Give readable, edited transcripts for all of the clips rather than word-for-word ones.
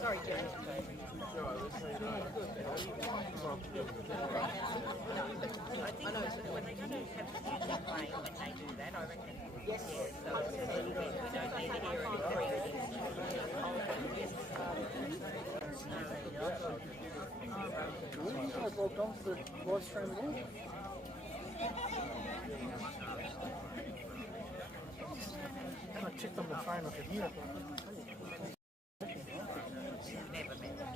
Sorry, Jane. I know, so when they go to have the music playing, when they do that, I reckon. Yes. So we don't need to hear any breathing. You guys logged on to the live stream at all? I checked on the phone, I could hear it. Never met them.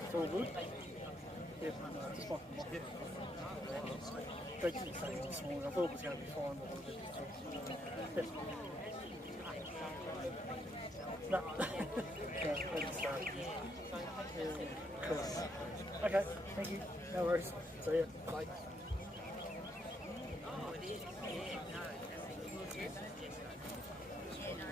It's all good? Yeah, just like they didn't say it this morning. I thought it was going to be fine, but a little bit. No. Yeah, they didn't start. Cool. Okay, thank you. No worries. See ya. Bye. Oh, it is. Yeah, no. Yes, yes. Yeah, no.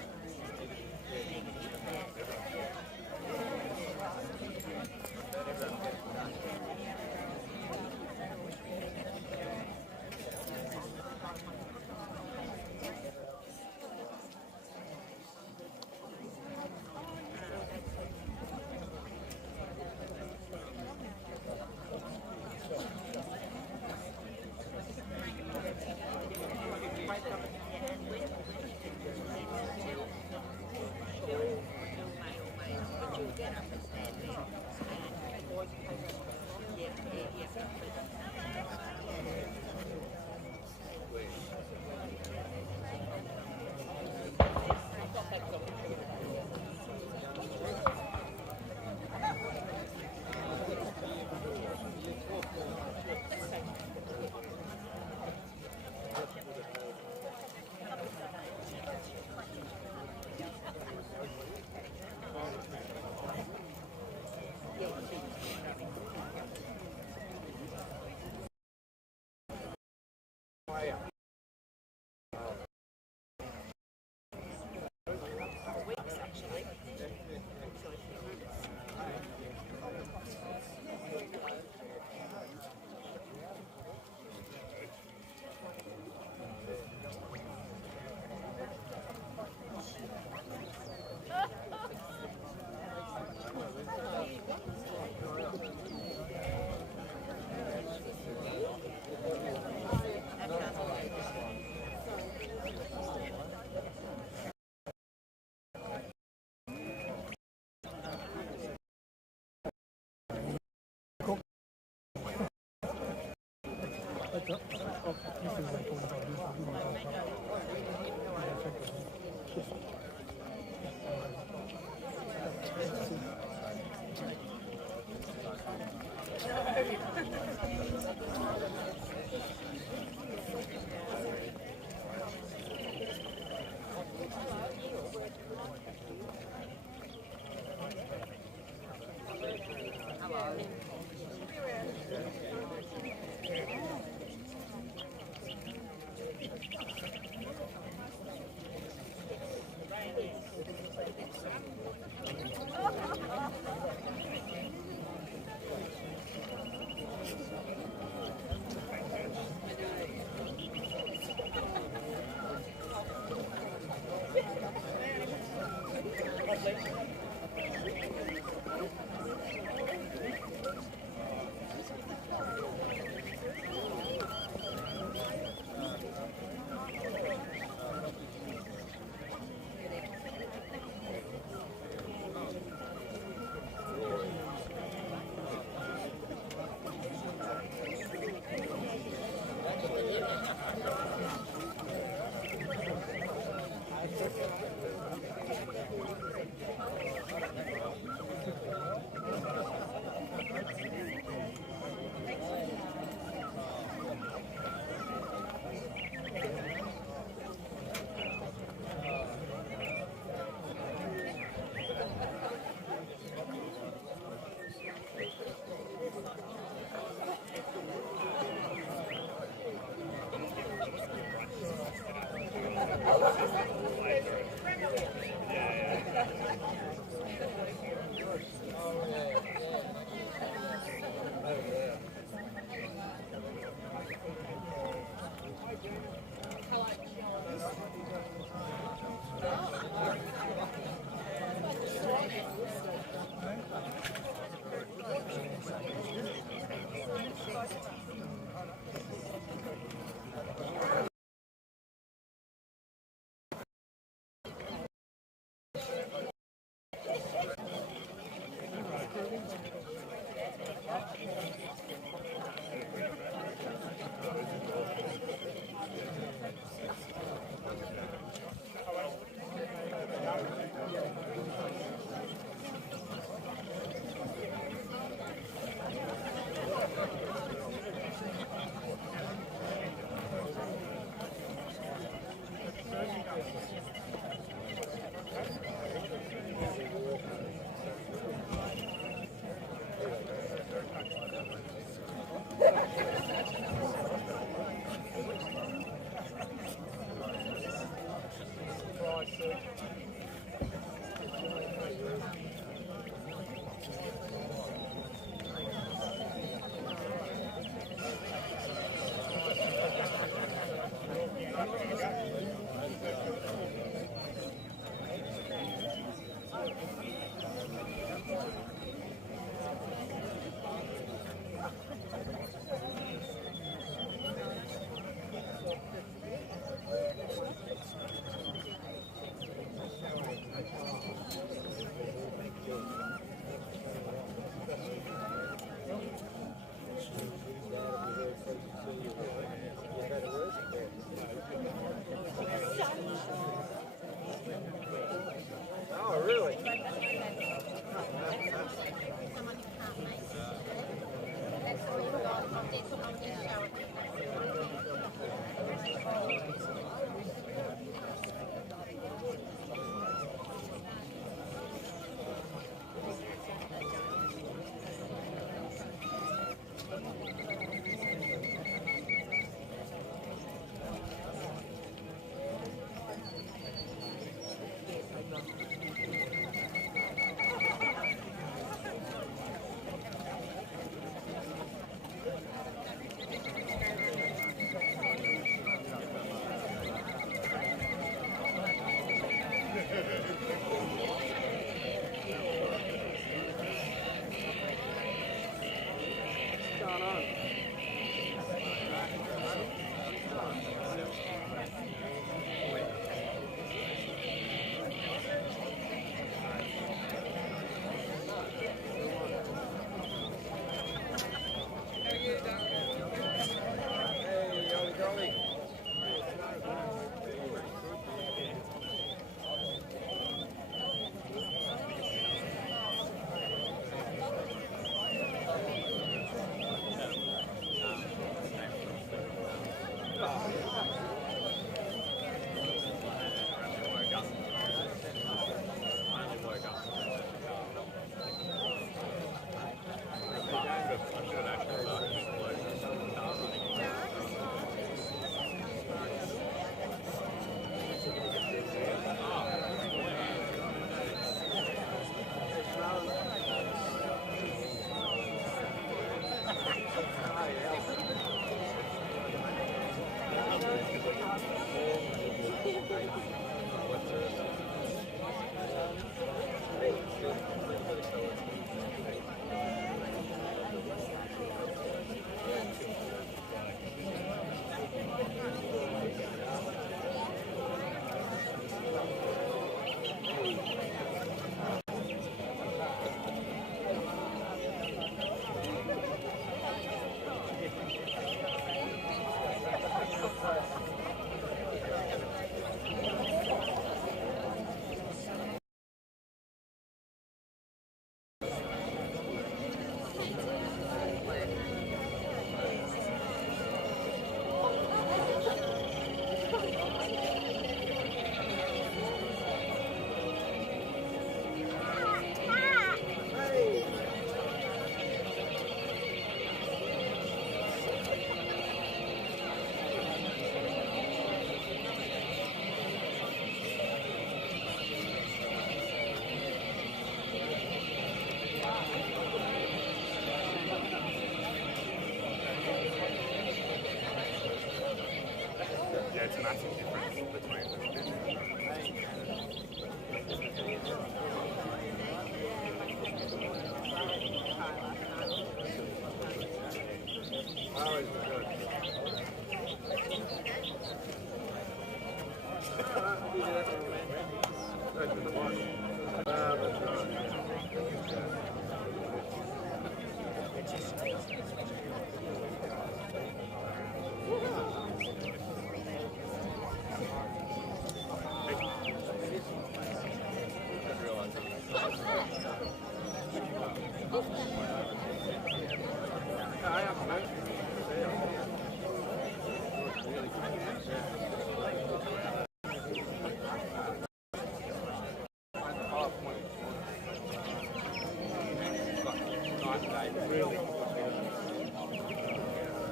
Really?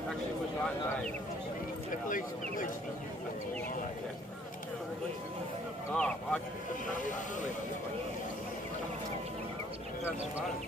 Actually, it was like that. At least. Oh, I can't believe it. That's fine.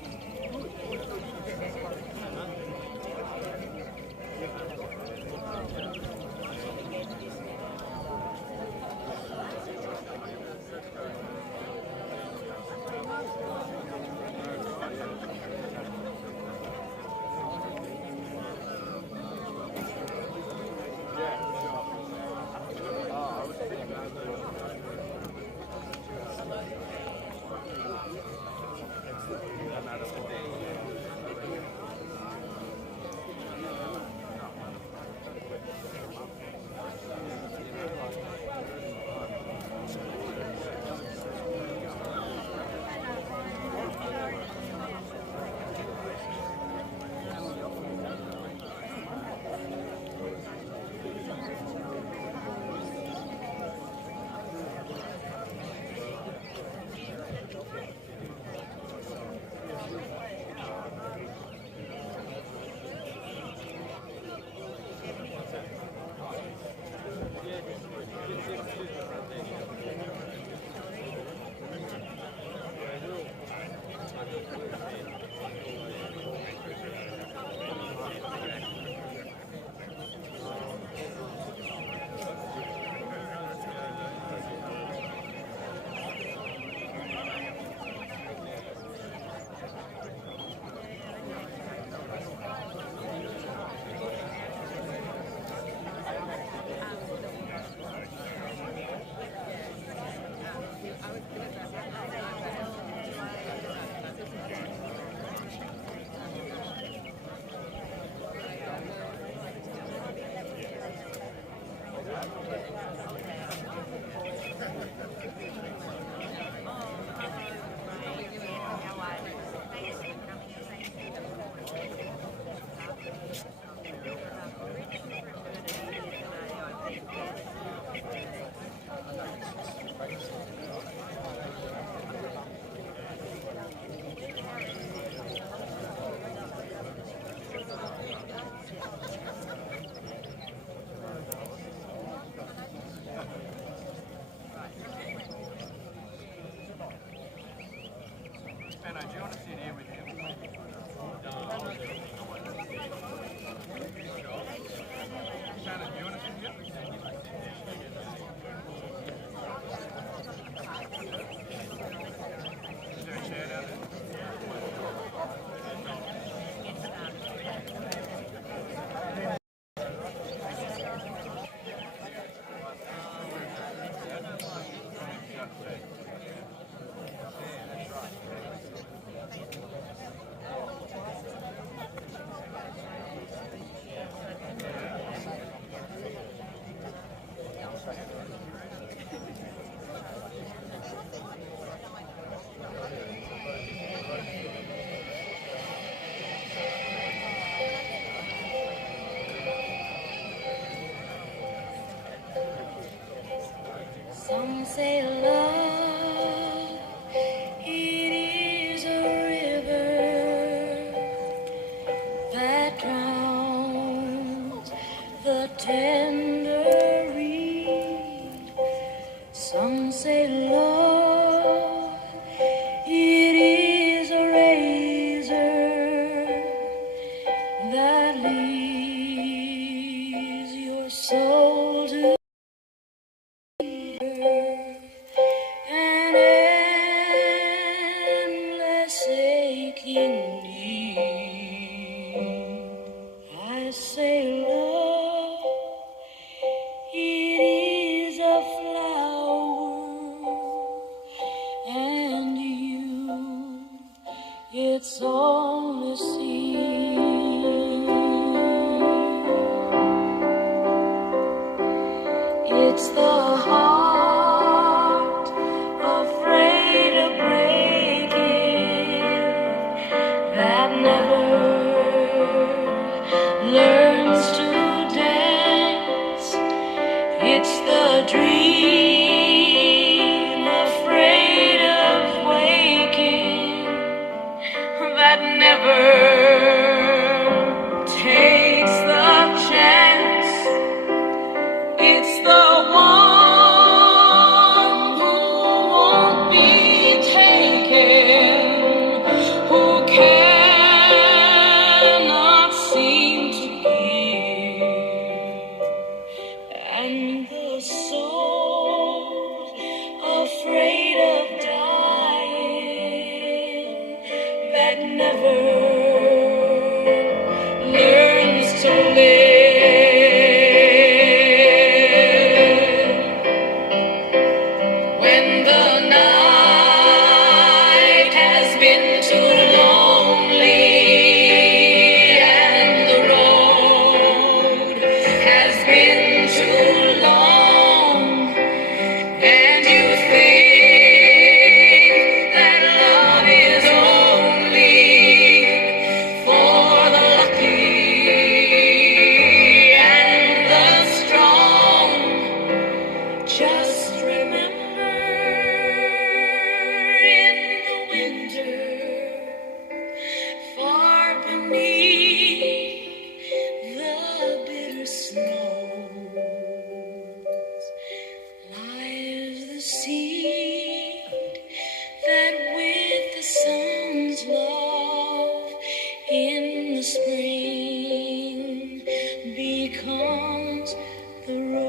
Benno, do you want to sit here with him? Shannon, do you want to sit here? Is there a chair down there? Some say love, it is a river that drowns the tender reed. Some say love, it is a razor that leaves your soul to an endless aching need. I say love, it is a flower, and you, it's only seed. It's the heart afraid of breaking that never learns to dance. It's the dream afraid of waking that never that never learns to live. When the night has been too lonely and the road has been too long, and you think that love is only for the lucky and the strong, just remember in the winter, far beneath the bitter snows, lies the seed that with the sun's love in the spring becomes the rose.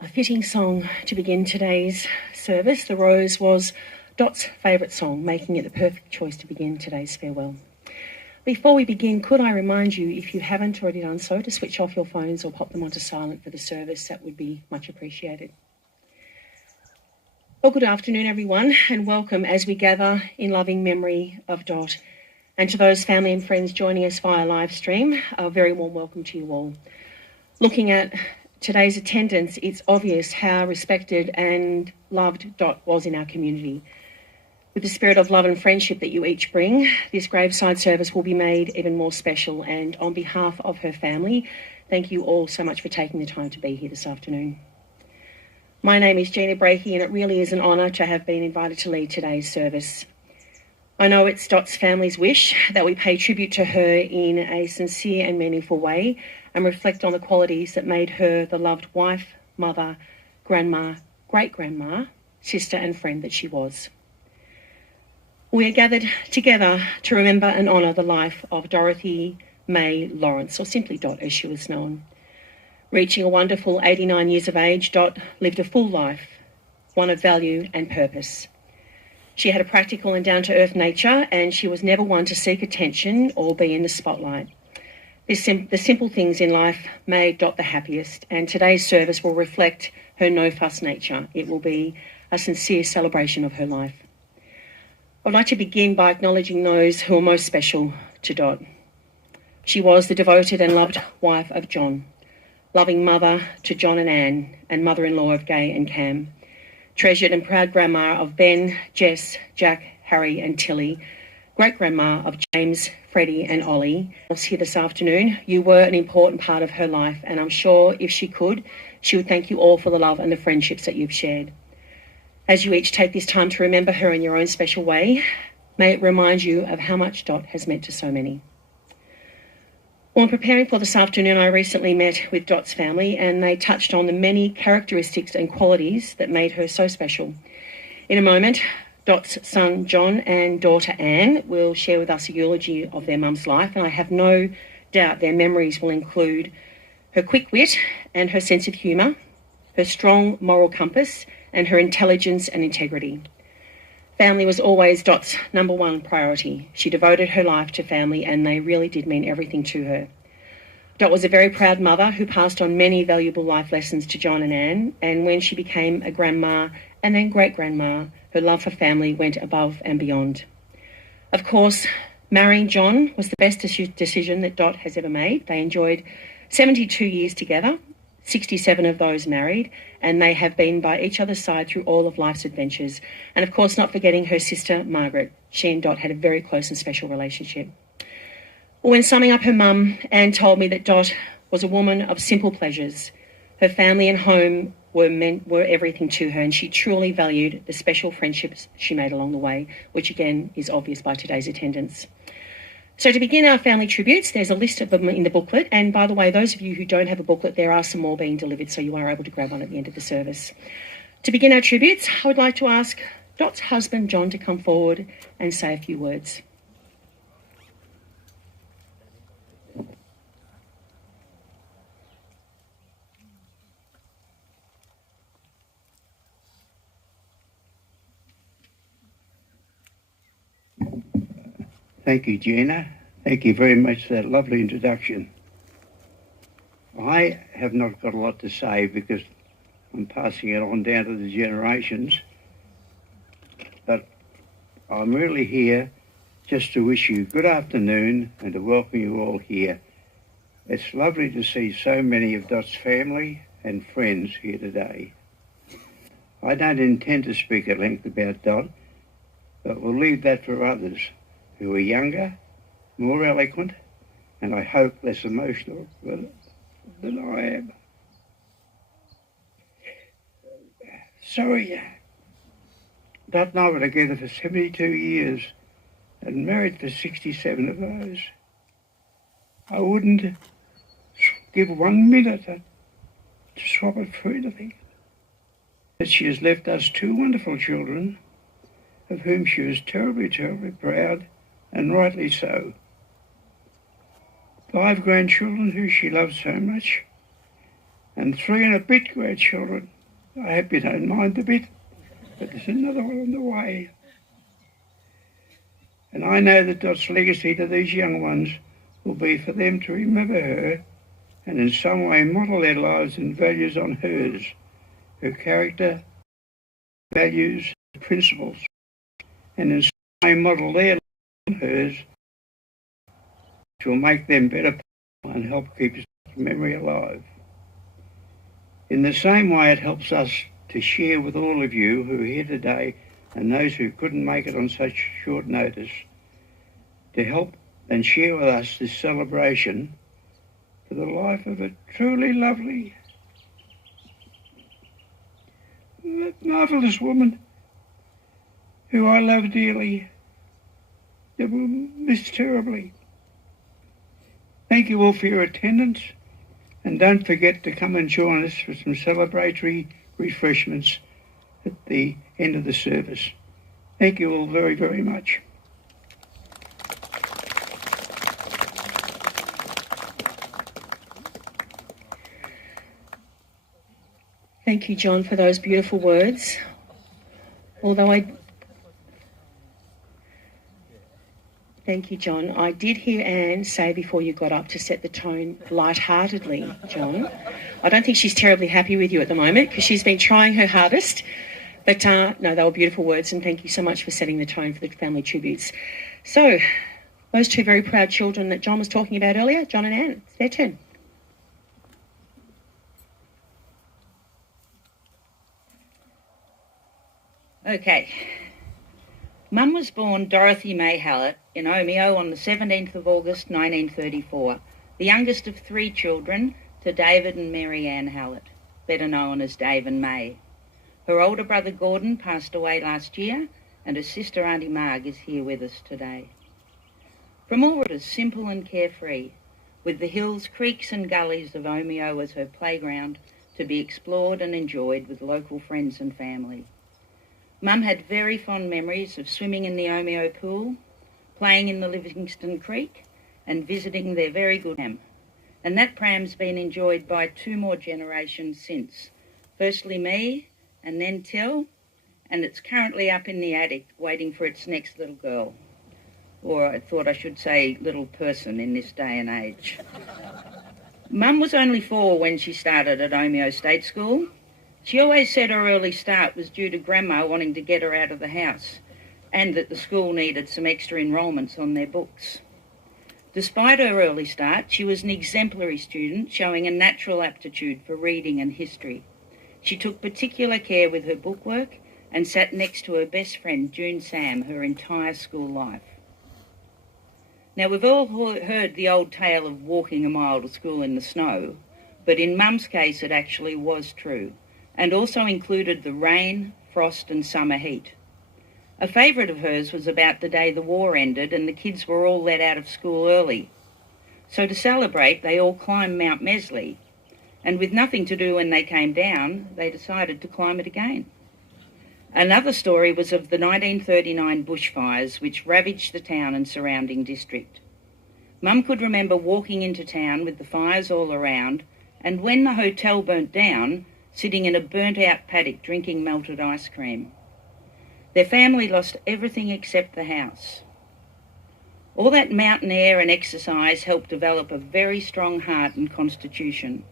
A fitting song to begin today's service. The Rose was Dot's favourite song, making it the perfect choice to begin today's farewell. Before we begin, could I remind you, if you haven't already done so, to switch off your phones or pop them onto silent for the service? That would be much appreciated. Well, good afternoon, everyone, and welcome as we gather in loving memory of Dot. And to those family and friends joining us via live stream, a very warm welcome to you all. Looking at today's attendance, it's obvious how respected and loved Dot was in our community. With the spirit of love and friendship that you each bring, this graveside service will be made even more special. And on behalf of her family, thank you all so much for taking the time to be here this afternoon. My name is Gina Breakey, and it really is an honour to have been invited to lead today's service. I know it's Dot's family's wish that we pay tribute to her in a sincere and meaningful way and reflect on the qualities that made her the loved wife, mother, grandma, great-grandma, sister and friend that she was. We are gathered together to remember and honour the life of Dorothy May Lawrence, or simply Dot as she was known. Reaching a wonderful 89 years of age, Dot lived a full life, one of value and purpose. She had a practical and down-to-earth nature, and she was never one to seek attention or be in the spotlight. The simple things in life made Dot the happiest, and today's service will reflect her no-fuss nature. It will be a sincere celebration of her life. I'd like to begin by acknowledging those who are most special to Dot. She was the devoted and loved wife of John, loving mother to John and Anne, and mother-in-law of Gay and Cam, treasured and proud grandma of Ben, Jess, Jack, Harry and Tilly, great-grandma of James, Freddie and Ollie. I was here this afternoon. You were an important part of her life, and I'm sure if she could, she would thank you all for the love and the friendships that you've shared. As you each take this time to remember her in your own special way, may it remind you of how much Dot has meant to so many. While preparing for this afternoon, I recently met with Dot's family, and they touched on the many characteristics and qualities that made her so special. In a moment, Dot's son John and daughter Anne will share with us a eulogy of their mum's life, and I have no doubt their memories will include her quick wit and her sense of humour, her strong moral compass, and her intelligence and integrity. Family was always Dot's number one priority. She devoted her life to family, and they really did mean everything to her. Dot was a very proud mother who passed on many valuable life lessons to John and Anne, and when she became a grandma and then great-grandma, her love for family went above and beyond. Of course, marrying John was the best decision that Dot has ever made. They enjoyed 72 years together, 67 of those married, and they have been by each other's side through all of life's adventures. And of course, not forgetting her sister, Margaret. She and Dot had a very close and special relationship. When summing up her mum, Anne told me that Dot was a woman of simple pleasures. Her family and home were everything to her, and she truly valued the special friendships she made along the way, which again is obvious by today's attendance. So to begin our family tributes, there's a list of them in the booklet. And by the way, those of you who don't have a booklet, there are some more being delivered, so you are able to grab one at the end of the service. To begin our tributes, I would like to ask Dot's husband, John, to come forward and say a few words. Thank you, Gina. Thank you very much for that lovely introduction. I have not got a lot to say because I'm passing it on down to the generations, but I'm really here just to wish you good afternoon and to welcome you all here. It's lovely to see so many of Dot's family and friends here today. I don't intend to speak at length about Dot, but we'll leave that for others who are younger, more eloquent, and I hope less emotional than I am. Sorry, Dot and I were together for 72 years and married for 67 of those. I wouldn't give 1 minute to swap it for anything. But she has left us 2 wonderful children, of whom she was terribly, terribly proud, and rightly so. 5 grandchildren who she loves so much, and 3 and a bit grandchildren. I hope you don't mind a bit, but there's another one on the way. And I know that Dot's legacy to these young ones will be for them to remember her and in some way model their lives and values on hers, her character, values, principles, and in some way model their lives on hers, which will make them better people and help keep memory alive. In the same way, it helps us to share with all of you who are here today and those who couldn't make it on such short notice, to help and share with us this celebration for the life of a truly lovely, marvellous woman who I love dearly and will miss terribly. Thank you all for your attendance, and don't forget to come and join us for some celebratory refreshments at the end of the service. Thank you all very, very much. Thank you, John, for those beautiful words. Thank you, John. I did hear Anne say before you got up to set the tone lightheartedly, John. I don't think she's terribly happy with you at the moment because she's been trying her hardest. But no, they were beautiful words, and thank you so much for setting the tone for the family tributes. So, those 2 very proud children that John was talking about earlier, John and Anne, it's their turn. Okay. Mum was born Dorothy May Hallett in Omeo on the 17th of August 1934, the youngest of 3 children to David and Mary Ann Hallett, better known as Dave and May. Her older brother Gordon passed away last year, and her sister Auntie Marg is here with us today. From all it is simple and carefree, with the hills, creeks and gullies of Omeo as her playground to be explored and enjoyed with local friends and family. Mum had very fond memories of swimming in the Omeo pool, playing in the Livingston Creek, and visiting their very good pram. And that pram's been enjoyed by 2 more generations since. Firstly me, and then Till, and it's currently up in the attic waiting for its next little girl. Or I thought I should say little person in this day and age. Mum was only 4 when she started at Omeo State School. She always said her early start was due to Grandma wanting to get her out of the house and that the school needed some extra enrolments on their books. Despite her early start, she was an exemplary student showing a natural aptitude for reading and history. She took particular care with her bookwork and sat next to her best friend, June Sam, her entire school life. Now, we've all heard the old tale of walking a mile to school in the snow, but in Mum's case it actually was true, and also included the rain, frost and summer heat. A favourite of hers was about the day the war ended and the kids were all let out of school early. So to celebrate, they all climbed Mount Mesley, and with nothing to do when they came down, they decided to climb it again. Another story was of the 1939 bushfires which ravaged the town and surrounding district. Mum could remember walking into town with the fires all around, and when the hotel burnt down, sitting in a burnt-out paddock drinking melted ice cream. Their family lost everything except the house. All that mountain air and exercise helped develop a very strong heart and constitution,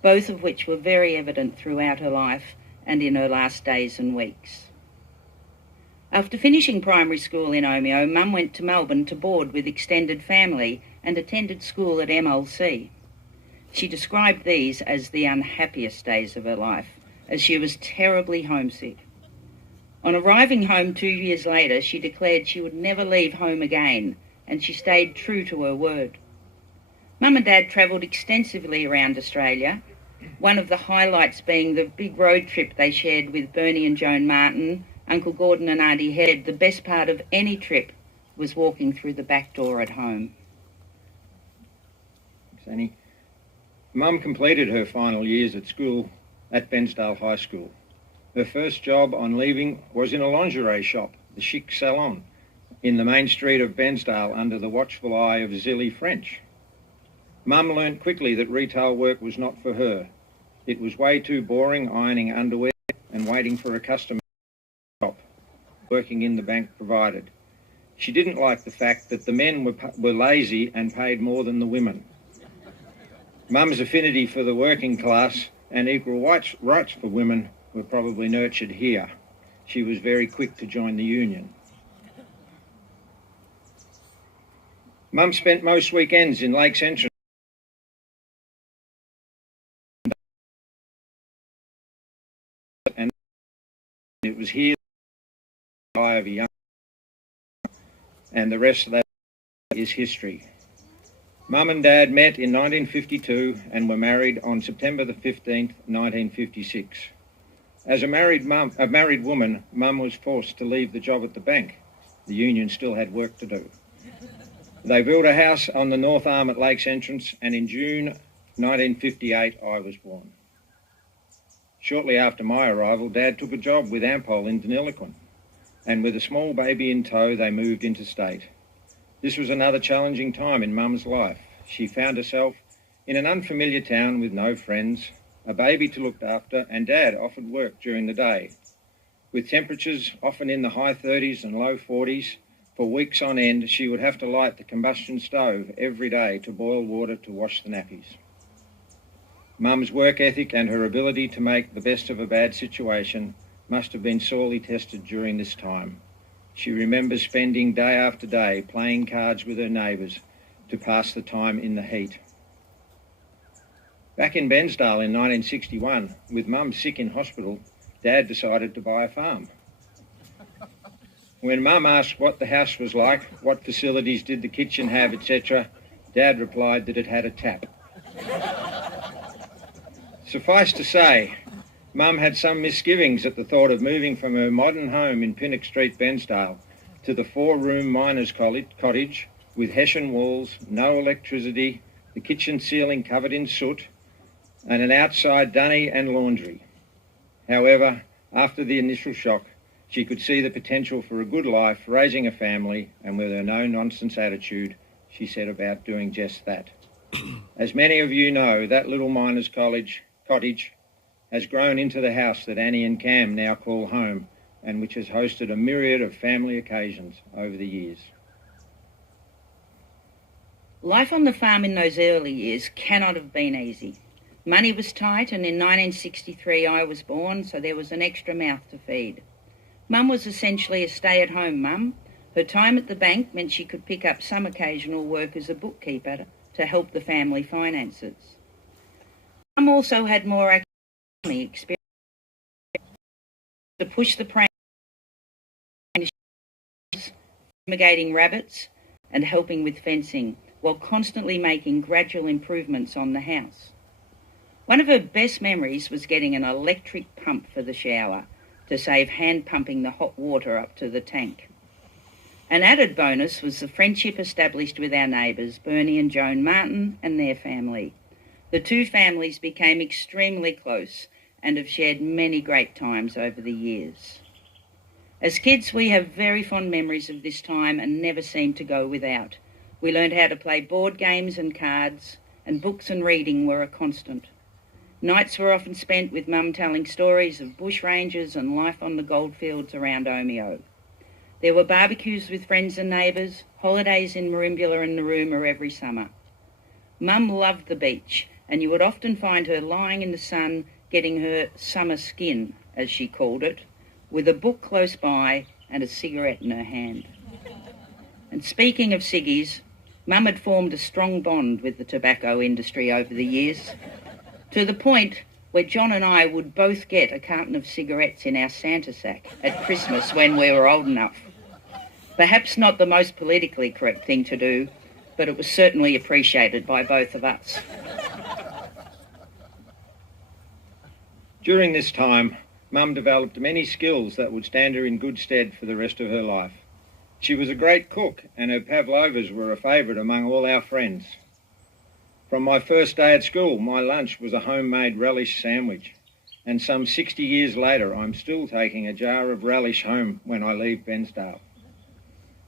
both of which were very evident throughout her life and in her last days and weeks. After finishing primary school in Omeo, Mum went to Melbourne to board with extended family and attended school at MLC. She described these as the unhappiest days of her life, as she was terribly homesick. On arriving home 2 years later, she declared she would never leave home again, and she stayed true to her word. Mum and Dad travelled extensively around Australia, one of the highlights being the big road trip they shared with Bernie and Joan Martin, Uncle Gordon and Auntie Head. The best part of any trip was walking through the back door at home. Thanks, Annie. Mum completed her final years at school at Bairnsdale High School. Her first job on leaving was in a lingerie shop, the Chic Salon, in the main street of Bairnsdale under the watchful eye of Zilly French. Mum learnt quickly that retail work was not for her. It was way too boring ironing underwear and waiting for a customer shop, working in the bank provided. She didn't like the fact that the men were lazy and paid more than the women. Mum's affinity for the working class and equal rights for women were probably nurtured here. She was very quick to join the union. Mum spent most weekends in Lakes Entrance and it was here I of a young, and the rest of that is history. Mum and Dad met in 1952 and were married on September the 15th, 1956. As a married woman, Mum was forced to leave the job at the bank. The union still had work to do. They built a house on the North Arm at Lakes Entrance, and in June 1958 I was born. Shortly after my arrival, Dad took a job with Ampol in Deniliquin, and with a small baby in tow they moved interstate. This was another challenging time in Mum's life. She found herself in an unfamiliar town with no friends, a baby to look after, and Dad offered work during the day. With temperatures often in the high 30s and low 40s, for weeks on end, she would have to light the combustion stove every day to boil water to wash the nappies. Mum's work ethic and her ability to make the best of a bad situation must have been sorely tested during this time. She remembers spending day after day playing cards with her neighbours to pass the time in the heat. Back in Bairnsdale in 1961, with Mum sick in hospital, Dad decided to buy a farm. When Mum asked what the house was like, what facilities did the kitchen have, etc., Dad replied that it had a tap. Suffice to say, Mum had some misgivings at the thought of moving from her modern home in Pinnock Street, Bairnsdale, to the 4-room miners' cottage with hessian walls, no electricity, the kitchen ceiling covered in soot, and an outside dunny and laundry. However, after the initial shock, she could see the potential for a good life, raising a family, and with her no-nonsense attitude, she set about doing just that. As many of you know, that little miners' cottage has grown into the house that Annie and Cam now call home, and which has hosted a myriad of family occasions over the years. Life on the farm in those early years cannot have been easy. Money was tight, and in 1963 I was born, so there was an extra mouth to feed. Mum was essentially a stay-at-home mum. Her time at the bank meant she could pick up some occasional work as a bookkeeper to help the family finances. Mum also had more academic experience to push the pram, fumigating rabbits and helping with fencing, while constantly making gradual improvements on the house. One of her best memories was getting an electric pump for the shower to save hand pumping the hot water up to the tank. An added bonus was the friendship established with our neighbours, Bernie and Joan Martin, and their family. The two families became extremely close and have shared many great times over the years. As kids, we have very fond memories of this time and never seem to go without. We learned how to play board games and cards, and books and reading were a constant. Nights were often spent with Mum telling stories of bush rangers and life on the goldfields around Omeo. There were barbecues with friends and neighbours, holidays in Merimbula and Narooma every summer. Mum loved the beach, and you would often find her lying in the sun getting her summer skin, as she called it, with a book close by and a cigarette in her hand. And speaking of ciggies, Mum had formed a strong bond with the tobacco industry over the years, to the point where John and I would both get a carton of cigarettes in our Santa sack at Christmas when we were old enough. Perhaps not the most politically correct thing to do, but it was certainly appreciated by both of us. During this time, Mum developed many skills that would stand her in good stead for the rest of her life. She was a great cook, and her pavlovas were a favourite among all our friends. From my first day at school, my lunch was a homemade relish sandwich, and some 60 years later, I'm still taking a jar of relish home when I leave Bairnsdale.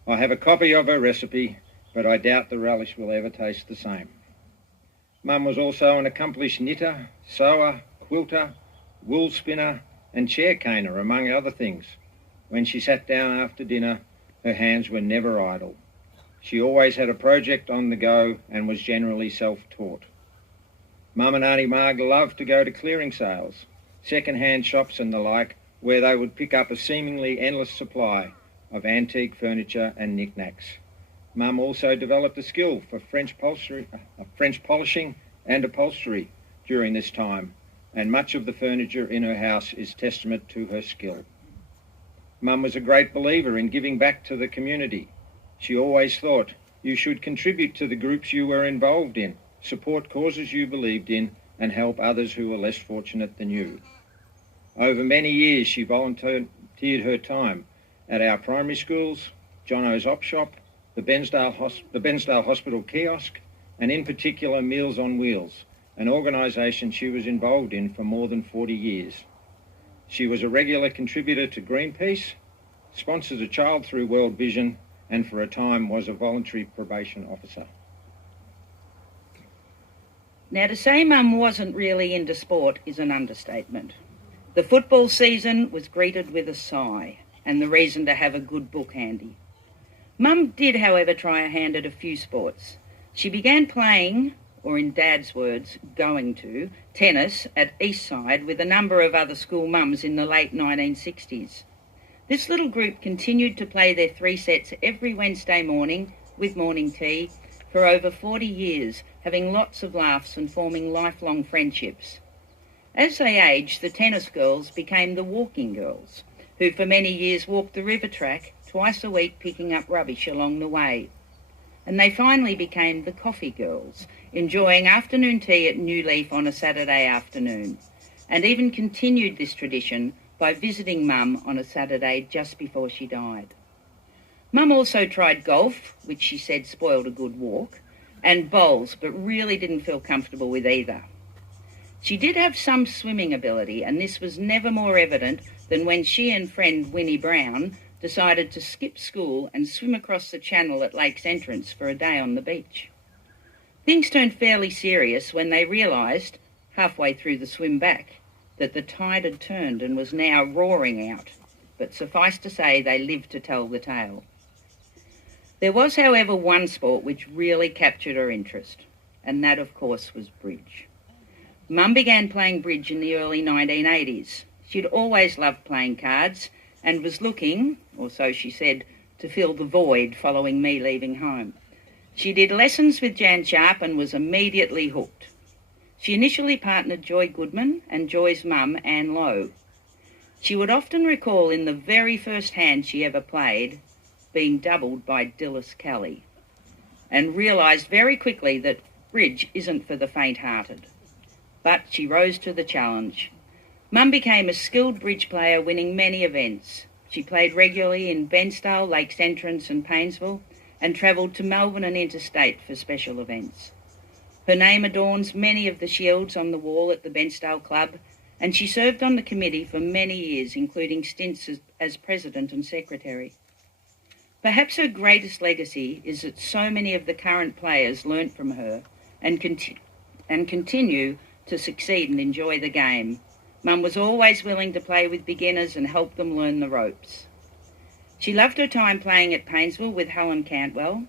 I have a copy of her recipe, but I doubt the relish will ever taste the same. Mum was also an accomplished knitter, sewer, quilter, wool spinner, and chair caner, among other things. When she sat down after dinner, her hands were never idle. She always had a project on the go and was generally self-taught. Mum and Auntie Marg loved to go to clearing sales, second-hand shops and the like, where they would pick up a seemingly endless supply of antique furniture and knickknacks. Mum also developed a skill for French polishing and upholstery during this time, and much of the furniture in her house is testament to her skill. Mum was a great believer in giving back to the community. She always thought you should contribute to the groups you were involved in, support causes you believed in, and help others who were less fortunate than you. Over many years, she volunteered her time at our primary schools, Jono's Op Shop, the Bairnsdale Hospital Kiosk, and in particular Meals on Wheels, an organisation she was involved in for more than 40 years. She was a regular contributor to Greenpeace, sponsored a child through World Vision, and for a time was a voluntary probation officer. Now, to say Mum wasn't really into sport is an understatement. The football season was greeted with a sigh, and the reason to have a good book handy. Mum did, however, try a hand at a few sports. She began playing, or in Dad's words, going to, tennis at Eastside with a number of other school mums in the late 1960s. This little group continued to play their 3 sets every Wednesday morning with morning tea for over 40 years, having lots of laughs and forming lifelong friendships. As they aged, the tennis girls became the walking girls, who for many years walked the river track twice a week picking up rubbish along the way. And they finally became the coffee girls, enjoying afternoon tea at New Leaf on a Saturday afternoon, and even continued this tradition by visiting Mum on a Saturday just before she died. Mum also tried golf, which she said spoiled a good walk, and bowls, but really didn't feel comfortable with either. She did have some swimming ability, and this was never more evident than when she and friend Winnie Brown decided to skip school and swim across the channel at Lake's entrance for a day on the beach. Things turned fairly serious when they realised, halfway through the swim back, that the tide had turned and was now roaring out, but suffice to say they lived to tell the tale. There was, however, one sport which really captured her interest, and that, of course, was bridge. Mum began playing bridge in the early 1980s. She'd always loved playing cards and was looking, or so she said, to fill the void following me leaving home. She did lessons with Jan Sharp and was immediately hooked. She initially partnered Joy Goodman and Joy's mum, Anne Lowe. She would often recall in the very first hand she ever played being doubled by Dilys Kelly, and realised very quickly that bridge isn't for the faint-hearted. But she rose to the challenge. Mum became a skilled bridge player, winning many events. She played regularly in Bairnsdale, Lakes Entrance and Paynesville, and travelled to Melbourne and interstate for special events. Her name adorns many of the shields on the wall at the Bairnsdale Club, and she served on the committee for many years, including stints as president and secretary. Perhaps her greatest legacy is that so many of the current players learnt from her and continue to succeed and enjoy the game. Mum was always willing to play with beginners and help them learn the ropes. She loved her time playing at Bairnsdale with Helen Cantwell,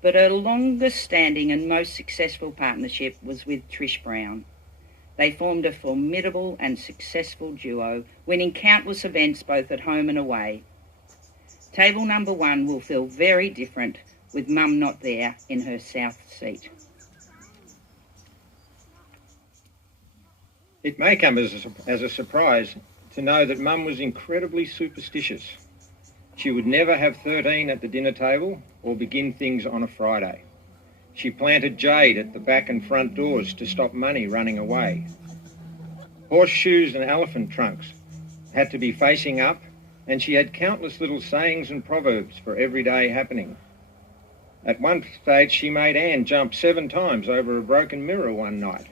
but her longest standing and most successful partnership was with Trish Brown. They formed a formidable and successful duo, winning countless events both at home and away. Table number 1 will feel very different with Mum not there in her south seat. It may come as a surprise to know that Mum was incredibly superstitious. She would never have 13 at the dinner table or begin things on a Friday. She planted jade at the back and front doors to stop money running away. Horseshoes and elephant trunks had to be facing up, and she had countless little sayings and proverbs for everyday happening. At one stage, she made Anne jump 7 times over a broken mirror one night.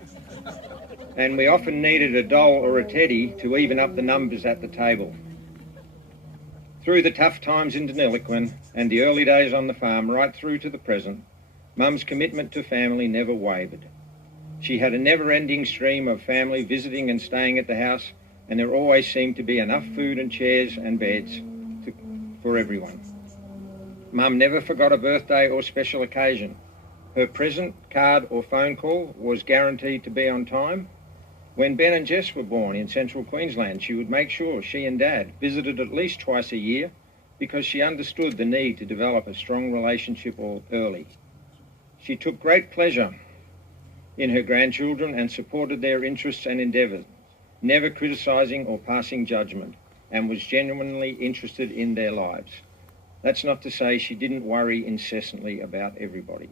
And we often needed a doll or a teddy to even up the numbers at the table. Through the tough times in Deniliquin and the early days on the farm right through to the present, Mum's commitment to family never wavered. She had a never-ending stream of family visiting and staying at the house, and there always seemed to be enough food and chairs and beds for everyone. Mum never forgot a birthday or special occasion. Her present, card or phone call was guaranteed to be on time. When Ben and Jess were born in central Queensland, she would make sure she and Dad visited at least twice a year because she understood the need to develop a strong relationship early. She took great pleasure in her grandchildren and supported their interests and endeavours, never criticising or passing judgment, and was genuinely interested in their lives. That's not to say she didn't worry incessantly about everybody.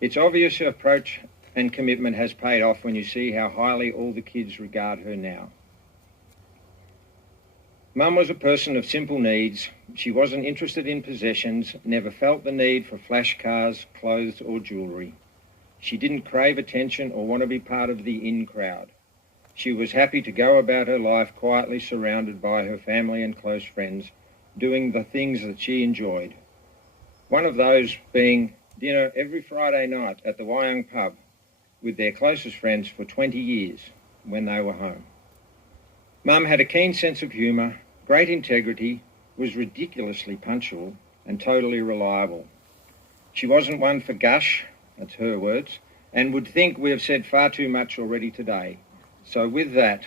It's obvious her approach and commitment has paid off when you see how highly all the kids regard her now. Mum was a person of simple needs. She wasn't interested in possessions, never felt the need for flash cars, clothes or jewellery. She didn't crave attention or want to be part of the in crowd. She was happy to go about her life quietly surrounded by her family and close friends, doing the things that she enjoyed. One of those being dinner every Friday night at the Wyong pub with their closest friends for 20 years when they were home. Mum had a keen sense of humour, great integrity, was ridiculously punctual and totally reliable. She wasn't one for gush, that's her words, and would think we have said far too much already today. So with that,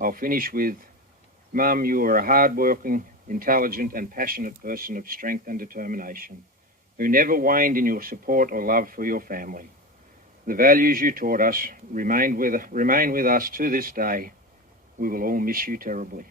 I'll finish with, Mum, you are a hard-working, intelligent and passionate person of strength and determination, who never waned in your support or love for your family. The values you taught us remain with us to this day. We will all miss you terribly.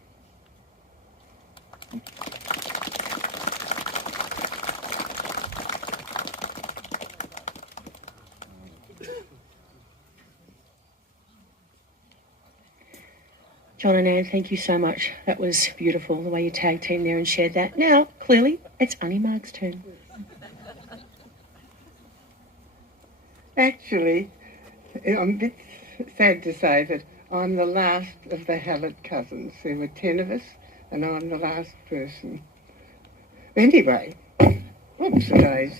John and Anne, thank you so much. That was beautiful, the way you tag team there and shared that. Now, clearly, it's Annie Mark's turn. Actually, I'm a bit sad to say that I'm the last of the Hallett cousins. There were 10 of us, and I'm the last person. Anyway, whoops a days.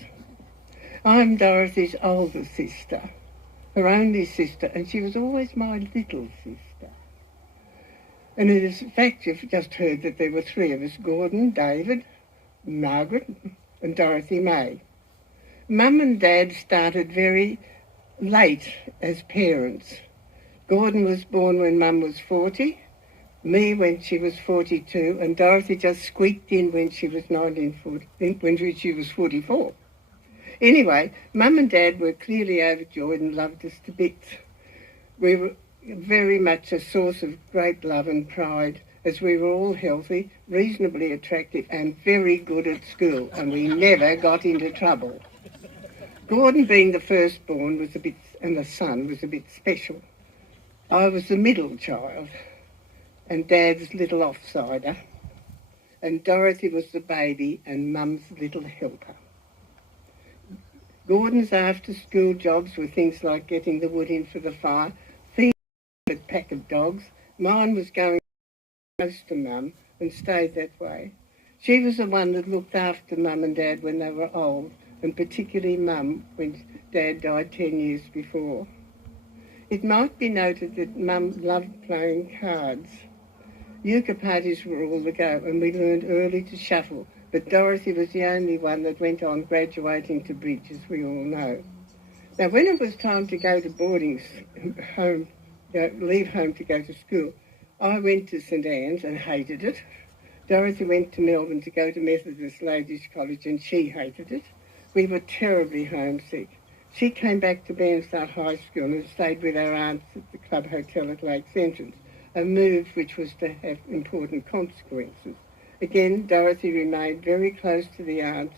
I'm Dorothy's older sister, her only sister, and she was always my little sister. And in fact, you've just heard that there were 3 of us, Gordon, David, Margaret, and Dorothy May. Mum and Dad started very late as parents. Gordon was born when Mum was 40, me when she was 42, and Dorothy just squeaked in when she was 44. Anyway, Mum and Dad were clearly overjoyed and loved us to bits. We were very much a source of great love and pride, as we were all healthy, reasonably attractive and very good at school, and we never got into trouble. Gordon, being the firstborn, and the son, was a bit special. I was the middle child and Dad's little offsider, and Dorothy was the baby and Mum's little helper. Gordon's after-school jobs were things like getting the wood in for the fire, a pack of dogs. Mine was going close to Mum and stayed that way. She was the one that looked after Mum and Dad when they were old, and particularly Mum when Dad died 10 years before. It might be noted that Mum loved playing cards. Euchre parties were all the go, and we learned early to shuffle, but Dorothy was the only one that went on graduating to bridge, as we all know. Now, when it was time to go to boarding home, leave home to go to school, I went to St Anne's and hated it. Dorothy went to Melbourne to go to Methodist Ladies' College and she hated it. We were terribly homesick. She came back to Bairnsdale High School and stayed with our aunts at the Club Hotel at Lakes Entrance, a move which was to have important consequences. Again, Dorothy remained very close to the aunts,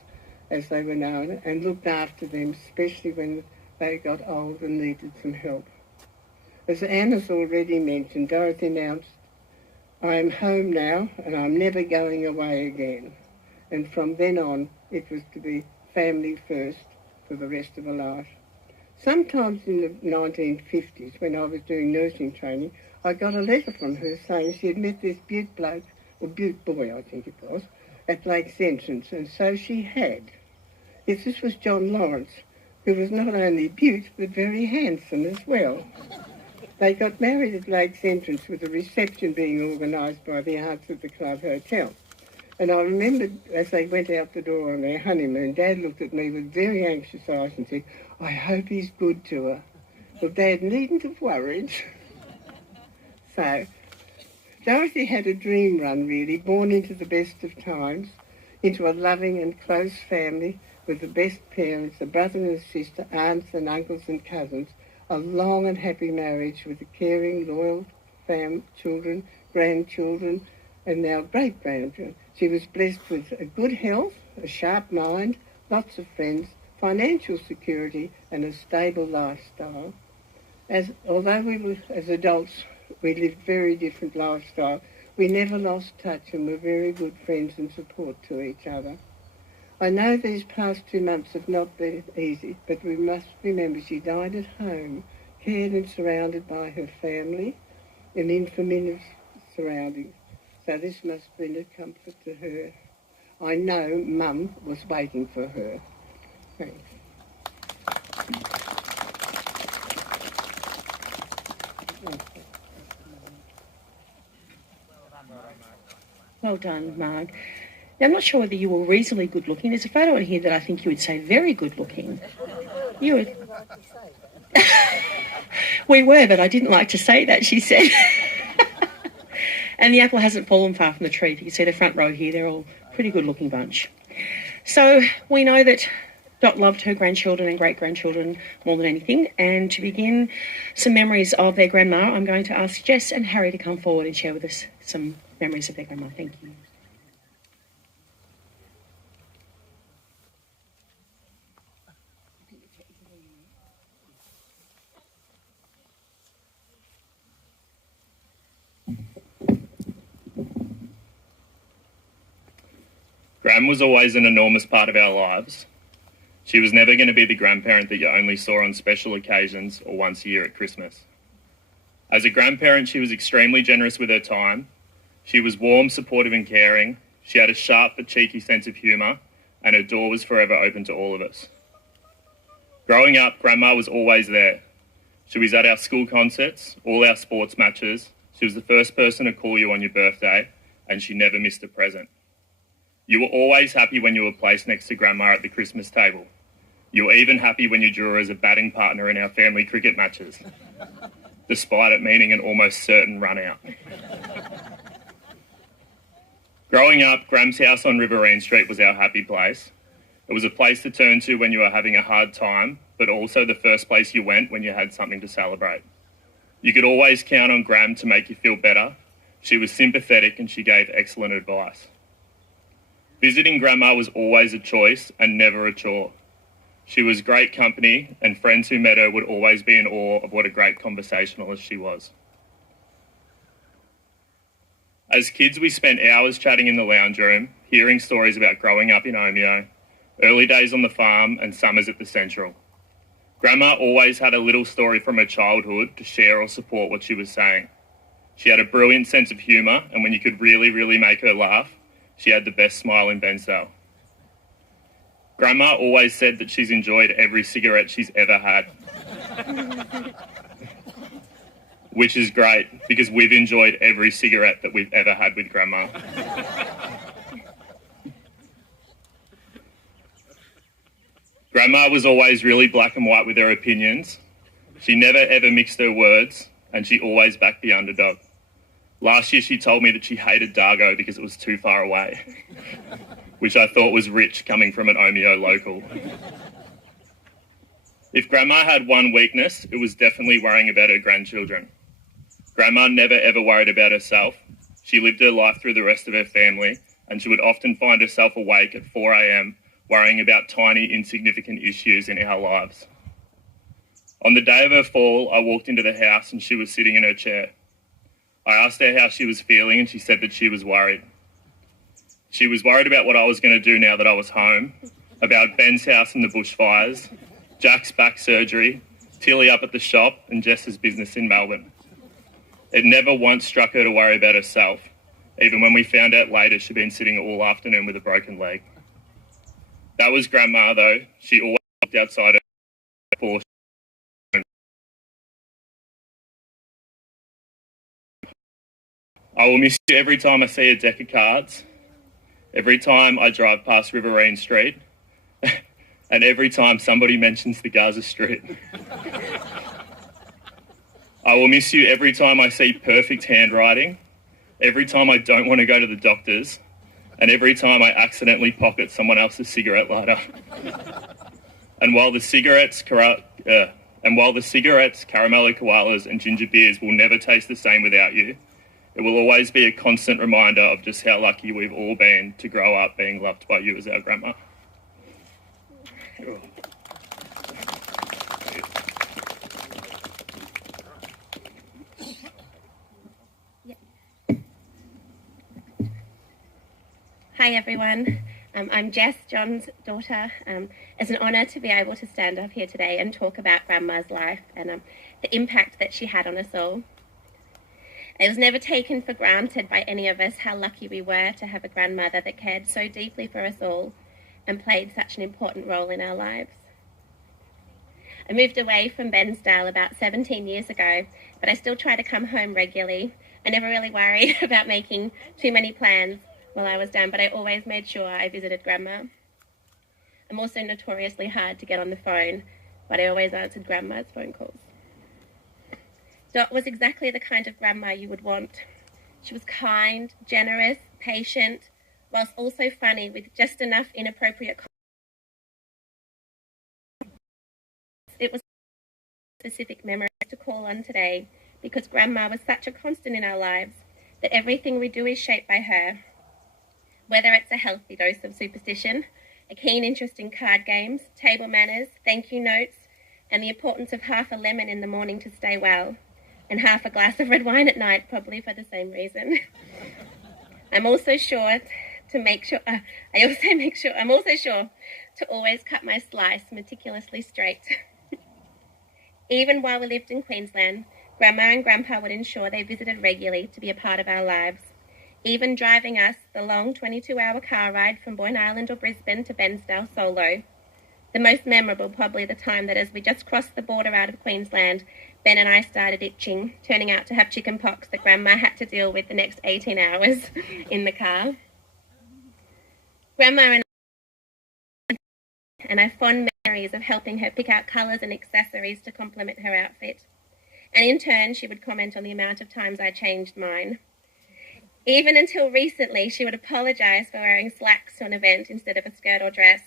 as they were known, and looked after them, especially when they got old and needed some help. As Anne has already mentioned, Dorothy announced, "I am home now and I'm never going away again." And from then on, it was to be family first for the rest of her life. Sometimes in the 1950s, when I was doing nursing training, I got a letter from her saying she had met this Butte bloke, or Butte boy I think it was, at Lakes Entrance, and so she had. Yes, this was John Lawrence, who was not only Butte, but very handsome as well. They got married at Lakes Entrance with a reception being organised by the aunts at the Club Hotel. And I remember as they went out the door on their honeymoon, Dad looked at me with very anxious eyes and said, "I hope he's good to her." Well, Dad needn't have worried. So, Dorothy had a dream run, really, born into the best of times, into a loving and close family with the best parents, a brother and a sister, aunts and uncles and cousins, a long and happy marriage with a caring, loyal children, grandchildren, and now great-grandchildren. She was blessed with a good health, a sharp mind, lots of friends, financial security, and a stable lifestyle. Although we were, as adults, we lived very different lifestyle, we never lost touch and were very good friends and support to each other. I know these past 2 months have not been easy, but we must remember she died at home, cared and surrounded by her family, and in familiar surroundings. So this must have been a comfort to her. I know Mum was waiting for her. Thanks. Well done, Marg. Now, I'm not sure whether you were reasonably good looking. There's a photo in here that I think you would say very good looking. You were... We were, but I didn't like to say that, she said. And the apple hasn't fallen far from the tree. If you can see the front row here, they're all a pretty good looking bunch. So we know that Dot loved her grandchildren and great-grandchildren more than anything. And to begin some memories of their grandma, I'm going to ask Jess and Harry to come forward and share with us some memories of their grandma. Thank you. Gran was always an enormous part of our lives. She was never going to be the grandparent that you only saw on special occasions or once a year at Christmas. As a grandparent, she was extremely generous with her time. She was warm, supportive and caring. She had a sharp but cheeky sense of humour, and her door was forever open to all of us. Growing up, Grandma was always there. She was at our school concerts, all our sports matches. She was the first person to call you on your birthday, and she never missed a present. You were always happy when you were placed next to Grandma at the Christmas table. You were even happy when you drew her as a batting partner in our family cricket matches, despite it meaning an almost certain run-out. Growing up, Gram's house on Riverine Street was our happy place. It was a place to turn to when you were having a hard time, but also the first place you went when you had something to celebrate. You could always count on Gram to make you feel better. She was sympathetic and she gave excellent advice. Visiting Grandma was always a choice and never a chore. She was great company, and friends who met her would always be in awe of what a great conversationalist she was. As kids, we spent hours chatting in the lounge room, hearing stories about growing up in Omeo, early days on the farm and summers at the Central. Grandma always had a little story from her childhood to share or support what she was saying. She had a brilliant sense of humour, and when you could really, really make her laugh, she had the best smile in Bairnsdale. Grandma always said that she's enjoyed every cigarette she's ever had. Which is great, because we've enjoyed every cigarette that we've ever had with Grandma. Grandma was always really black and white with her opinions. She never ever mixed her words, and she always backed the underdog. Last year she told me that she hated Dargo because it was too far away, which I thought was rich coming from an Omeo local. If Grandma had one weakness, it was definitely worrying about her grandchildren. Grandma never ever worried about herself. She lived her life through the rest of her family, and she would often find herself awake at 4 a.m. worrying about tiny, insignificant issues in our lives. On the day of her fall, I walked into the house and she was sitting in her chair. I asked her how she was feeling, and she said that she was worried. She was worried about what I was going to do now that I was home, about Ben's house and the bushfires, Jack's back surgery, Tilly up at the shop, and Jess's business in Melbourne. It never once struck her to worry about herself, even when we found out later she'd been sitting all afternoon with a broken leg. That was Grandma, though. She always looked outside her before. I will miss you every time I see a deck of cards, every time I drive past Riverine Street, and every time somebody mentions the Gaza Street. I will miss you every time I see perfect handwriting, every time I don't want to go to the doctors, and every time I accidentally pocket someone else's cigarette lighter. And while the cigarettes, caramello koalas, and ginger beers will never taste the same without you, it will always be a constant reminder of just how lucky we've all been to grow up being loved by you as our grandma. Hi everyone, I'm Jess, John's daughter. It's an honour to be able to stand up here today and talk about Grandma's life and the impact that she had on us all. It was never taken for granted by any of us how lucky we were to have a grandmother that cared so deeply for us all and played such an important role in our lives. I moved away from Bairnsdale about 17 years ago, but I still try to come home regularly. I never really worried about making too many plans while I was down, but I always made sure I visited Grandma. I'm also notoriously hard to get on the phone, but I always answered Grandma's phone calls. Dot was exactly the kind of grandma you would want. She was kind, generous, patient, whilst also funny with just enough inappropriate comments. It was specific memories to call on today because Grandma was such a constant in our lives that everything we do is shaped by her. Whether it's a healthy dose of superstition, a keen interest in card games, table manners, thank you notes, and the importance of half a lemon in the morning to stay well, and half a glass of red wine at night, probably for the same reason. I'm also sure to always cut my slice meticulously straight. Even while we lived in Queensland, Grandma and Grandpa would ensure they visited regularly to be a part of our lives, even driving us the long 22-hour car ride from Boyne Island or Brisbane to Bairnsdale solo. The most memorable probably the time that as we just crossed the border out of Queensland, Ben and I started itching, turning out to have chicken pox that Grandma had to deal with the next 18 hours in the car. Grandma and I have fond memories of helping her pick out colours and accessories to complement her outfit. And in turn, she would comment on the amount of times I changed mine. Even until recently, she would apologise for wearing slacks to an event instead of a skirt or dress.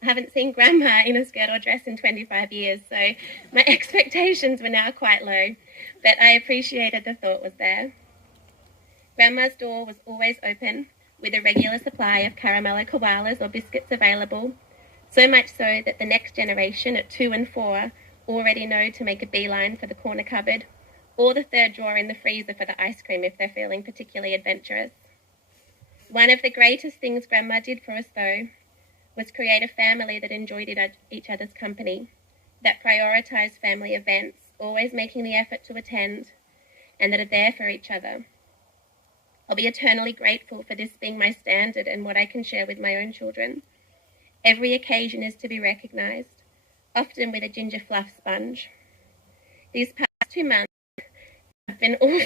I haven't seen Grandma in a skirt or dress in 25 years, so my expectations were now quite low, but I appreciated the thought was there. Grandma's door was always open, with a regular supply of caramello koalas or biscuits available, so much so that the next generation at 2 and 4 already know to make a beeline for the corner cupboard, or the third drawer in the freezer for the ice cream if they're feeling particularly adventurous. One of the greatest things Grandma did for us, though, was create a family that enjoyed each other's company. that prioritise family events, always making the effort to attend, and that are there for each other. I'll be eternally grateful for this being my standard and what I can share with my own children. Every occasion is to be recognised, often with a ginger fluff sponge. These past 2 months have been all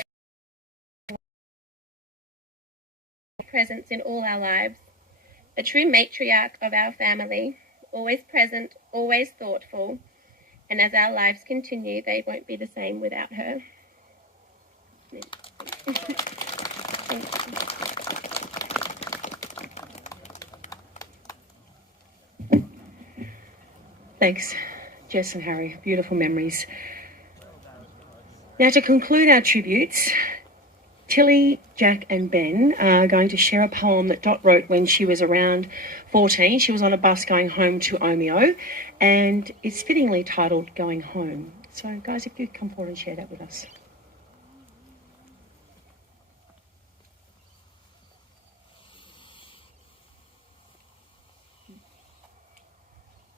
presence in all our lives, a true matriarch of our family, always present, always thoughtful, and as our lives continue, they won't be the same without her. Thanks, Jess and Harry. Beautiful memories. Now, to conclude our tributes, Tilly, Jack and Ben are going to share a poem that Dot wrote when she was around 14. She was on a bus going home to Omeo, and it's fittingly titled Going Home. So, guys, if you come forward and share that with us.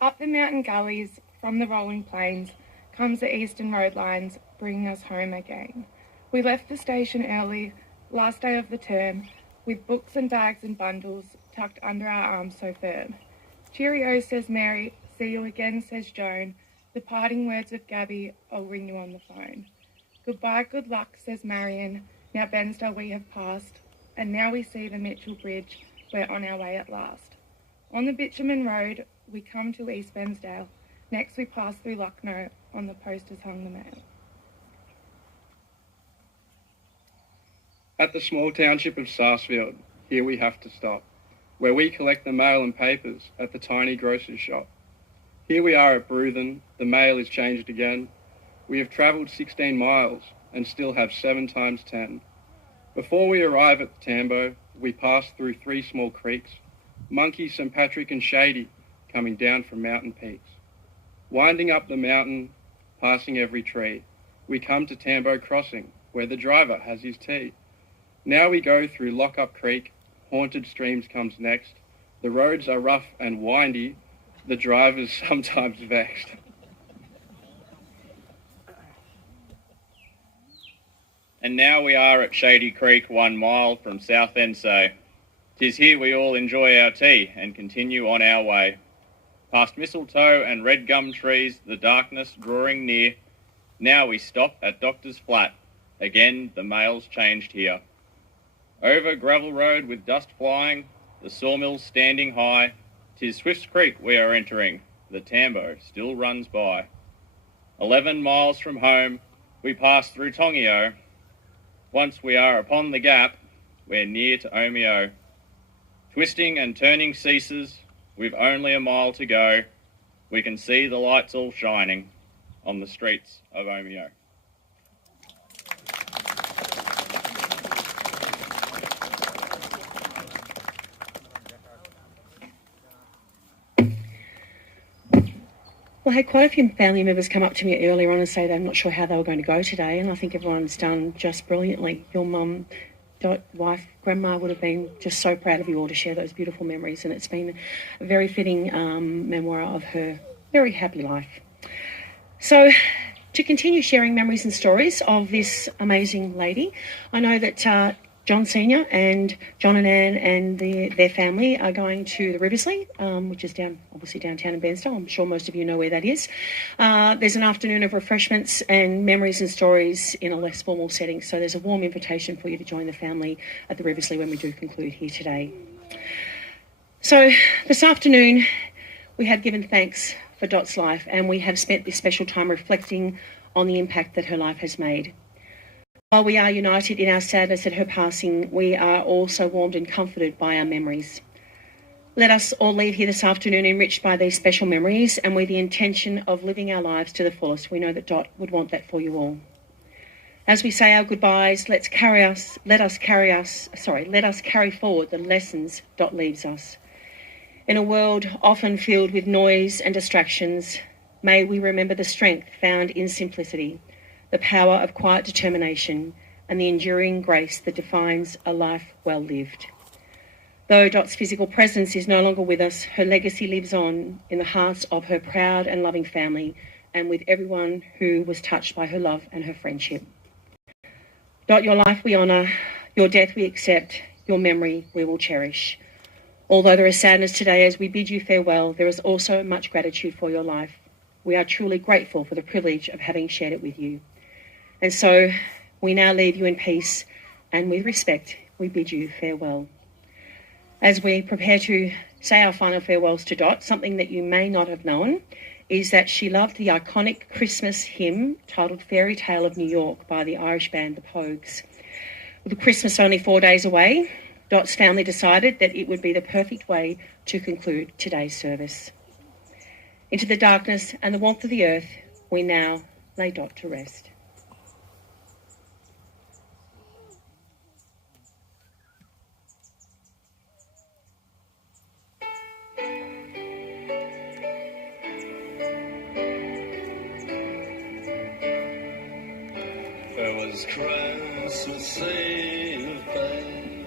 Up the mountain gullies, from the rolling plains, comes the eastern road lines, bringing us home again. We left the station early, last day of the term, with books and bags and bundles tucked under our arms so firm. Cheerio, says Mary, see you again, says Joan. The parting words of Gabby, I'll ring you on the phone. Goodbye, good luck, says Marion. Now Bairnsdale we have passed, and now we see the Mitchell Bridge, we're on our way at last. On the bitumen road, we come to East Bairnsdale. Next we pass through Lucknow, on the posters hung the mail. At the small township of Sarsfield, here we have to stop, where we collect the mail and papers at the tiny grocer's shop. Here we are at Bruthen, the mail is changed again. We have travelled 16 miles and still have 7 times 10. Before we arrive at the Tambo, we pass through 3 small creeks, Monkey, St. Patrick and Shady, coming down from mountain peaks. Winding up the mountain, passing every tree, we come to Tambo Crossing, where the driver has his tea. Now we go through Lockup Creek, Haunted Streams comes next. The roads are rough and windy, the driver's sometimes vexed. And now we are at Shady Creek, 1 mile from Southend Say. 'Tis here we all enjoy our tea and continue on our way. Past mistletoe and red gum trees, the darkness drawing near. Now we stop at Doctor's Flat. Again, the mail's changed here. Over gravel road with dust flying, the sawmill standing high. 'Tis Swift's Creek we are entering, the Tambo still runs by. 11 miles from home, we pass through Tongio. Once we are upon the gap, we're near to Omeo. Twisting and turning ceases, we've only a mile to go. We can see the lights all shining on the streets of Omeo. Well, I had quite a few family members come up to me earlier on and say they're not sure how they were going to go today, and I think everyone's done just brilliantly. Your mum, wife, grandma would have been just so proud of you all to share those beautiful memories, and it's been a very fitting memoir of her very happy life. So, to continue sharing memories and stories of this amazing lady, I know that John Senior and John and Anne and their family are going to the Riversley, which is obviously downtown in Bairnsdale. I'm sure most of you know where that is. There's an afternoon of refreshments and memories and stories in a less formal setting. So there's a warm invitation for you to join the family at the Riversley when we do conclude here today. So this afternoon we have given thanks for Dot's life, and we have spent this special time reflecting on the impact that her life has made. While we are united in our sadness at her passing, we are also warmed and comforted by our memories. Let us all leave here this afternoon enriched by these special memories and with the intention of living our lives to the fullest. We know that Dot would want that for you all. As we say our goodbyes, let us carry forward the lessons Dot leaves us. In a world often filled with noise and distractions, may we remember the strength found in simplicity, the power of quiet determination, and the enduring grace that defines a life well lived. Though Dot's physical presence is no longer with us, her legacy lives on in the hearts of her proud and loving family, and with everyone who was touched by her love and her friendship. Dot, your life we honour, your death we accept, your memory we will cherish. Although there is sadness today as we bid you farewell, there is also much gratitude for your life. We are truly grateful for the privilege of having shared it with you. And so we now leave you in peace, and with respect, we bid you farewell. As we prepare to say our final farewells to Dot, something that you may not have known is that she loved the iconic Christmas hymn titled Fairy Tale of New York by the Irish band The Pogues. With Christmas only 4 days away, Dot's family decided that it would be the perfect way to conclude today's service. Into the darkness and the warmth of the earth, we now lay Dot to rest. It was Christmas Eve, babe,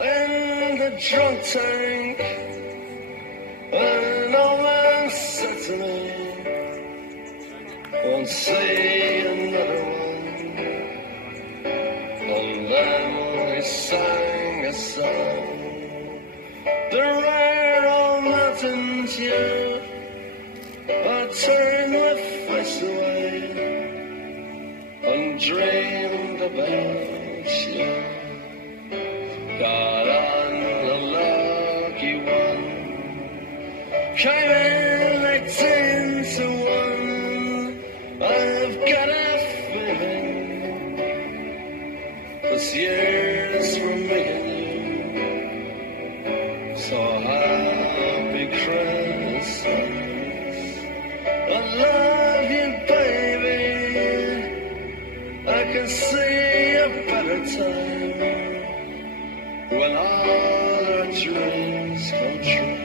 in the drunk tank, and old man said to me, won't see another one. And then he sang a song, the rare old mountain dew. I turned my face away and dreamed about you. Got on a lucky one, came in like 10 to 1. I've got a feeling this year's for me and you. So happy Christmas, I love you, baby. I can see a better time when all our dreams come true.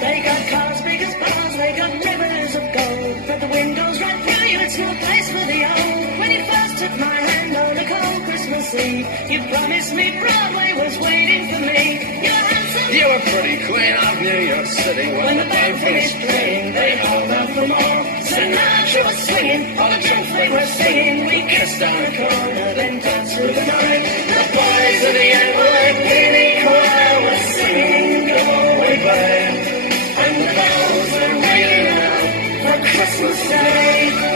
They got cars big as bars, they got rivers of gold, but the wind goes right through you, it's no place for the old. When you first took my hand on a cold Christmas Eve, you promised me Broadway was waiting for me. You're handsome, You were pretty queen of New York City. when the band finished playing, they held out for more. Sinatra was swinging, all the jokes they were singing. We kissed down a corner, then danced through the night. The boys of the NYPD choir were singing, go away, babe. And the bells are ringing out for Christmas Day.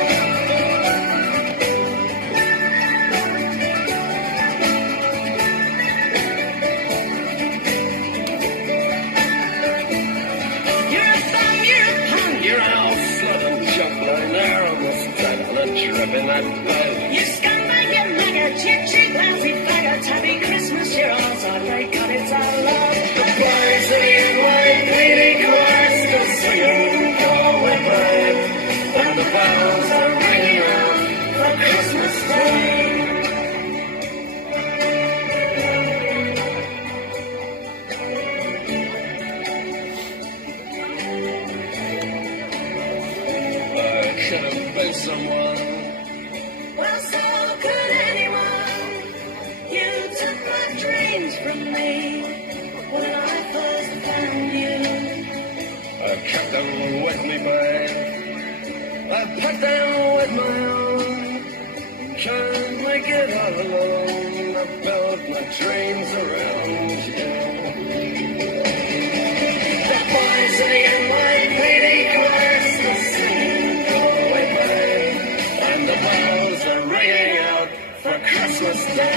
You're all slut and junk line there, almost dead on a trip in that boat. You scumbag, you maggot, cheap, cheap, lousy faggot. Happy Christmas, you're all so great, God, it's our love. The boys of the NYPD choir still singing, go away, babe. And the bells are ringing out for Christmas Day. I could have been someone. Well, so could anyone. You took my dreams from me when I first found you. I kept them with me, babe. I put them with my own. Can't make it all alone. I built my dreams around you. The boys of the NYPD choir still singing, go away, babe. And the bells are ringing out for Christmas Day.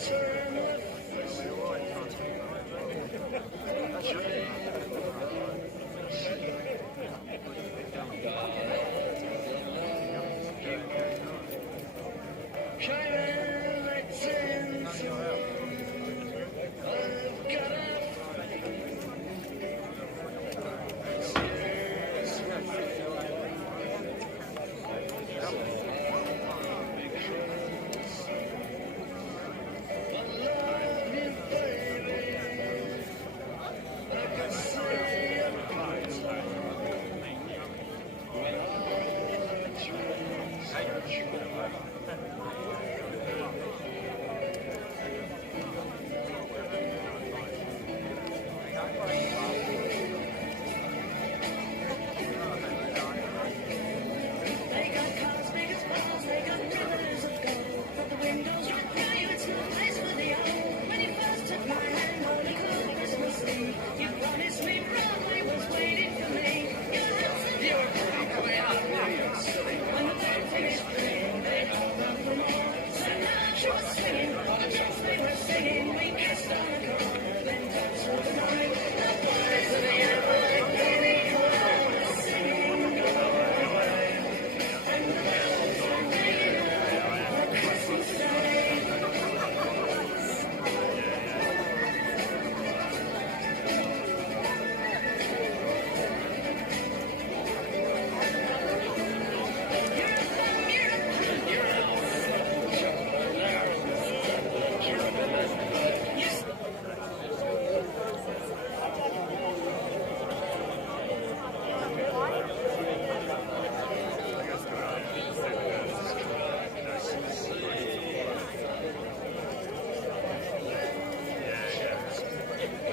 turn.